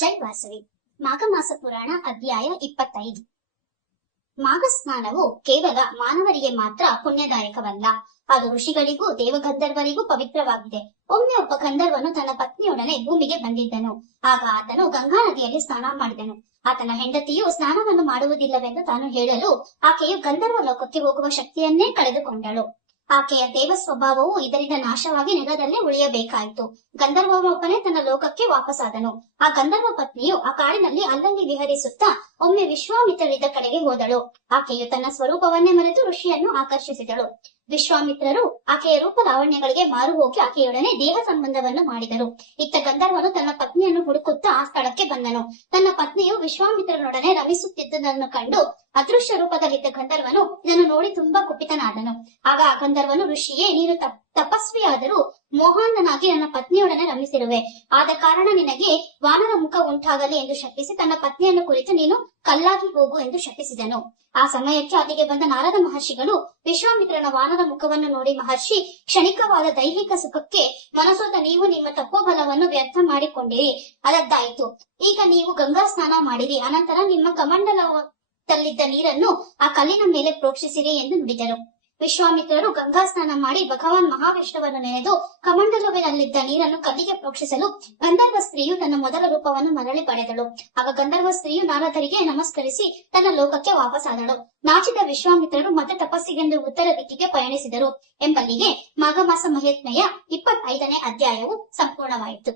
ಜೈ ವಾಸವಿ. ಮಾಘ ಮಾಸ ಪುರಾಣ ಅಧ್ಯಾಯ 25. ಮಾಘ ಸ್ನಾನವು ಕೇವಲ ಮಾನವರಿಗೆ ಮಾತ್ರ ಪುಣ್ಯದಾಯಕವಲ್ಲ, ಅದು ಋಷಿಗಳಿಗೂ ದೇವಗಂಧರ್ವರಿಗೂ ಪವಿತ್ರವಾಗಿದೆ. ಒಮ್ಮೆ ಒಬ್ಬ ಗಂಧರ್ವನು ತನ್ನ ಪತ್ನಿಯೊಡನೆ ಭೂಮಿಗೆ ಬಂದಿದ್ದನು. ಆಗ ಆತನು ಗಂಗಾ ನದಿಯಲ್ಲಿ ಸ್ನಾನ ಮಾಡಿದನು. ಆತನ ಹೆಂಡತಿಯು ಸ್ನಾನವನ್ನು ಮಾಡುವುದಿಲ್ಲವೆಂದು ತಾನು ಹೇಳಲು ಆಕೆಯು ಗಂಧರ್ವ ಲೋಕಕ್ಕೆ ಹೋಗುವ ಶಕ್ತಿಯನ್ನೇ ಕಳೆದುಕೊಂಡಳು. ಆಕೆಯ ದೇವ ಸ್ವಭಾವವು ಇದರಿಂದ ನಾಶವಾಗಿ ನೆಲದಲ್ಲೇ ಉಳಿಯಬೇಕಾಯಿತು. ಗಂಧರ್ವನೊಬ್ಬನೇ ತನ್ನ ಲೋಕಕ್ಕೆ ವಾಪಸಾದನು. ಆ ಗಂಧರ್ವ ಪತ್ನಿಯು ಆ ಕಾಡಿನಲ್ಲಿ ಅಲ್ಲಲ್ಲಿ ವಿಹರಿಸುತ್ತಾ ಒಮ್ಮೆ ವಿಶ್ವಾಮಿತ್ರರಿದ್ದ ಕಡೆಗೆ ಹೋದಳು. ಆಕೆಯು ತನ್ನ ಸ್ವರೂಪವನ್ನೇ ಮರೆತು ಋಷಿಯನ್ನು ಆಕರ್ಷಿಸಿದಳು. ವಿಶ್ವಾಮಿತ್ರರು ಆಕೆಯ ರೂಪ ಲಾವಣ್ಯಗಳಿಗೆ ಮಾರು ಹೋಗಿ ಆಕೆಯೊಡನೆ ದೇಹ ಸಂಬಂಧವನ್ನು ಮಾಡಿದರು. ಇತ್ತ ಗಂಧರ್ವನು ತನ್ನ ಪತ್ನಿಯನ್ನು ಹುಡುಕುತ್ತಾ ಆ ಸ್ಥಳಕ್ಕೆ ಬಂದನು. ತನ್ನ ಪತ್ನಿಯು ವಿಶ್ವಾಮಿತ್ರನೊಡನೆ ರಮಿಸುತ್ತಿದ್ದುದನ್ನು ಕಂಡು ಅದೃಶ್ಯ ರೂಪದಲ್ಲಿದ್ದ ಗಂಧರ್ವನು ಇದನ್ನು ನೋಡಿ ತುಂಬಾ ಕುಪಿತನಾದನು. ಆಗ ಆ ಗಂಧರ್ವನು, ಋಷಿಯೇ, ನೀನು ತಪಸ್ವಿಯಾದರೂ ಮೋಹಾಂಧನಾಗಿ ನನ್ನ ಪತ್ನಿಯೊಡನೆ ರಮಿಸಿರುವೆ. ಆದ ಕಾರಣ ನಿನಗೆ ವಾನರ ಮುಖ ಉಂಟಾಗಲಿ ಎಂದು ಶಪಿಸಿ ತನ್ನ ಪತ್ನಿಯನ್ನು ಕುರಿತು ನೀನು ಕಲ್ಲಾಗಿ ಹೋಗು ಎಂದು ಶಪಿಸಿದನು. ಆ ಸಮಯಕ್ಕೆ ಅಲ್ಲಿಗೆ ಬಂದ ನಾರದ ಮಹರ್ಷಿಗಳು ವಿಶ್ವಾಮಿತ್ರನ ವಾನರ ಮುಖವನ್ನು ನೋಡಿ, ಮಹರ್ಷಿ, ಕ್ಷಣಿಕವಾದ ದೈಹಿಕ ಸುಖಕ್ಕೆ ಮನಸೋದ ನೀವು ನಿಮ್ಮ ತಪೋಬಲವನ್ನು ವ್ಯರ್ಥ ಮಾಡಿಕೊಂಡಿರಿ. ಅದದ್ದಾಯಿತು. ಈಗ ನೀವು ಗಂಗಾ ಸ್ನಾನ ಮಾಡಿರಿ. ಅನಂತರ ನಿಮ್ಮ ಕಮಂಡಲದಲ್ಲಿದ್ದ ನೀರನ್ನು ಆ ಕಲ್ಲಿನ ಮೇಲೆ ಪ್ರೋಕ್ಷಿಸಿರಿ ಎಂದು ನುಡಿದರು. ವಿಶ್ವಾಮಿತ್ರರು ಗಂಗಾ ಸ್ನಾನ ಮಾಡಿ ಭಗವಾನ್ ಮಹಾವಿಷ್ಣುವನ್ನು ನೆನೆದು ಕಮಂಡಲುವಿನಲ್ಲಿದ್ದ ನೀರನ್ನು ಕಲ್ಲಿಗೆ ಪ್ರೋಕ್ಷಿಸಲು ಗಂಧರ್ವ ಸ್ತ್ರೀಯು ತನ್ನ ಮೊದಲ ರೂಪವನ್ನು ಮರಳಿ ಪಡೆದಳು. ಆಗ ಗಂಧರ್ವ ಸ್ತ್ರೀಯು ನಾರದರಿಗೆ ನಮಸ್ಕರಿಸಿ ತನ್ನ ಲೋಕಕ್ಕೆ ವಾಪಸಾದಳು. ನಾಚಿದ ವಿಶ್ವಾಮಿತ್ರರು ಮತ್ತೆ ತಪಸ್ಸಿಗೆಂದು ಉತ್ತರ ದಿಕ್ಕಿಗೆ ಪಯಣಿಸಿದರು. ಎಂಬಲ್ಲಿಗೆ ಮಾಘ ಮಾಸ ಮಹಾತ್ಮೆಯ 25ನೇ ಅಧ್ಯಾಯವು ಸಂಪೂರ್ಣವಾಯಿತು.